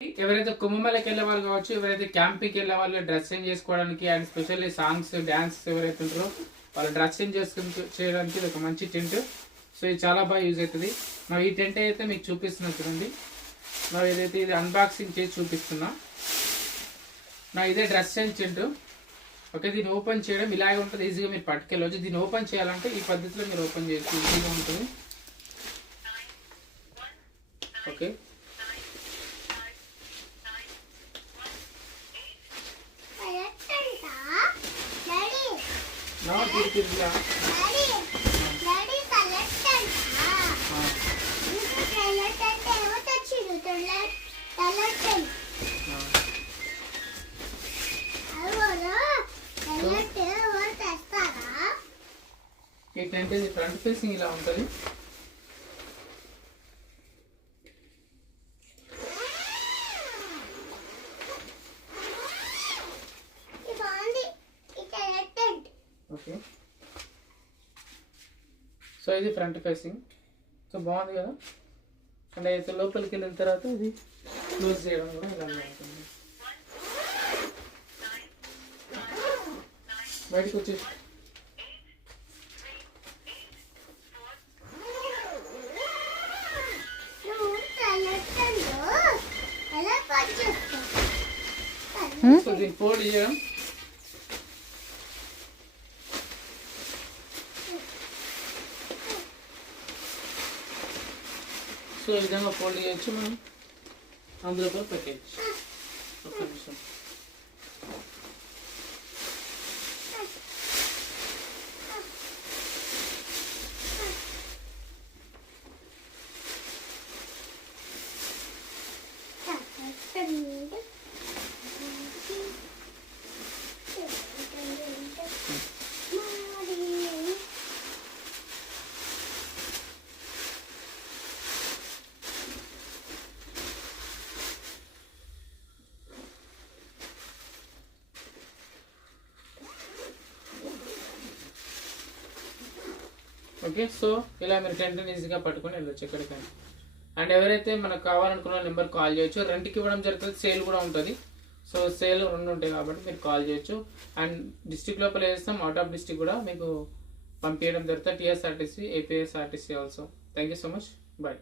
ఎవరైతే కుంభమేళకి వెళ్ళే వాళ్ళు కావచ్చు, ఎవరైతే క్యాంపింగ్కి వెళ్ళే వాళ్ళు డ్రెస్ చేంజ్ చేసుకోవడానికి అండ్ స్పెషల్లీ సాంగ్స్ డ్యాన్స్ ఎవరైతే ఉంటారో వాళ్ళు డ్రెస్ చేంజ్ చేయడానికి ఇది ఒక మంచి టెంట్. సో ఇది చాలా బాగా యూజ్ అవుతుంది. మరి ఈ టెంట్ అయితే మీకు చూపిస్తున్నా చూడండి. మరి ఏదైతే ఇది అన్బాక్సింగ్ చేసి చూపిస్తున్నా. నా ఇదే డ్రెస్ చేంజ్ టెంట్. ఓకే, దీన్ని ఓపెన్ చేయడం ఇలాగే ఉంటుంది, ఈజీగా మీరు పట్టుకెళ్ళవచ్చు. దీన్ని ఓపెన్ చేయాలంటే ఈ పద్ధతిలో మీరు ఓపెన్ చేయొచ్చు, ఈజీగా ఉంటుంది. ఓకే, ఈ టెంట్ ఇది ఫ్రంట్ ఫేసింగ్ ఇలా ఉంటుంది. ఓకే, సో ఇది ఫ్రంట్ ఫేసింగ్. సో బాగుంది కదా. అండ్ అయితే లోపలికి వెళ్ళిన తర్వాత ఇది క్లోజ్ చేయడం కూడా ఇలా ఉంటుంది. బయటకు వచ్చేసి సో దీన్ని ఫోల్డ్ చేయడం. సో ఈ విధంగా ఫోల్డ్ చేయొచ్చు, మనం అందులో కూడా పెట్టేయచ్చు. ఒక నిమిషం. ఓకే, సో ఇలా మీరు టెంట్ని ఈజీగా పట్టుకొని వెళ్ళొచ్చు ఎక్కడికైనా. అండ్ ఎవరైతే మనకు కావాలనుకున్న నెంబర్ కాల్ చేయొచ్చు. రెంట్కి ఇవ్వడం జరుగుతుంది, సేల్ కూడా ఉంటుంది. సో సేల్ రెండు ఉంటాయి కాబట్టి మీరు కాల్ చేయొచ్చు. అండ్ డిస్ట్రిక్ట్ లోపల వేస్తాం, అవుట్ ఆఫ్ డిస్ట్రిక్ట్ కూడా మీకు పంపించడం జరుగుతుంది. TSRTC, APSRTC also. Thank you so much. Bye.